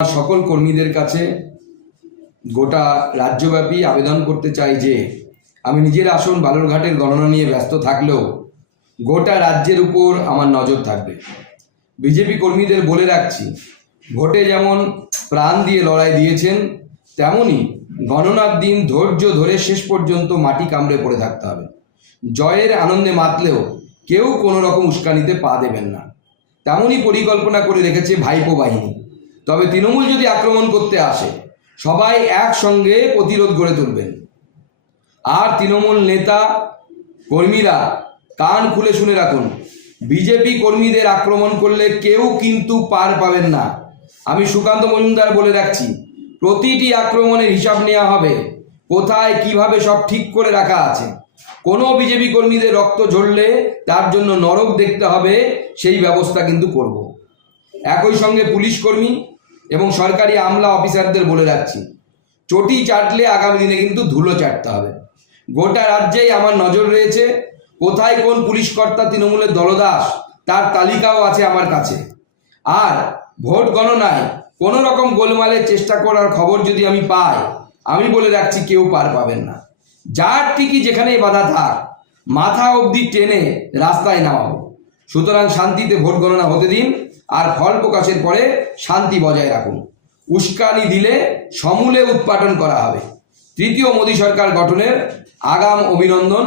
সকল কর্মীদের কাছে গোটা রাজ্যব্যাপী আবেদন করতে চাই যে, আমি নিজের আসন বালুরঘাটের গণনা নিয়ে ব্যস্ত থাকলেও গোটা রাজ্যের উপর আমার নজর থাকবে। বিজেপি কর্মীদের বলে রাখছি, ভোটে যেমন প্রাণ দিয়ে লড়াই দিয়েছেন তেমনই গণনার দিন ধৈর্য ধরে শেষ পর্যন্ত মাটি কামড়ে পড়ে থাকতে হবে। জয়ের আনন্দে মাতলেও কেউ কোনো রকম উস্কানিতে পা দেবেন না। তেমনই পরিকল্পনা করে রেখেছে ভাইপো বাহিনী। তবে তৃণমূল যদি আক্রমণ করতে আসে, সবাই একসঙ্গে প্রতিরোধ গড়ে তুলবেন। আর তৃণমূল নেতা, কর্মীরা কান খুলে শুনে রাখুন, বিজেপি কর্মীদের আক্রমণ করলে কেউ কিন্তু পার পাবেন না। আমি সুকান্ত মজুমদার বলে রাখছি, প্রতিটি আক্রমণের হিসাব নেওয়া হবে, কোথায় কীভাবে সব ঠিক করে রাখা আছে। কোনো বিজেপি কর্মীদের রক্ত ঝরলে তার জন্য নরক দেখতে হবে, সেই ব্যবস্থা কিন্তু করব। একই সঙ্গে পুলিশ কর্মী এবং সরকারি আমলা অফিসারদের বলে রাখছি, চটি চাটলে আগামী দিনে কিন্তু ধুলো চাটতে হবে। গোটা রাজ্যেই আমার নজর রয়েছে, কোথায় কোন পুলিশ কর্তা তৃণমূলের দলদাস, তার তালিকাও আছে আমার কাছে। আর ভোট গণনায় কোনো রকম গোলমালের চেষ্টা করার খবর যদি আমি পাই, আমি বলে রাখছি কেউ পার পাবেন না। যার ঠিকই যেখানেই বাধা থাক, মাথা অবধি টেনে রাস্তায় নামাবো। সুতরাং শান্তিতে ভোট গণনা হতে দিন, আর ফল প্রকাশের পরে শান্তি বজায় রাখুন। উস্কানি দিলে সমূলে উৎপাটন করা হবে। তৃতীয় মোদী সরকার গঠনের আগাম অভিনন্দন।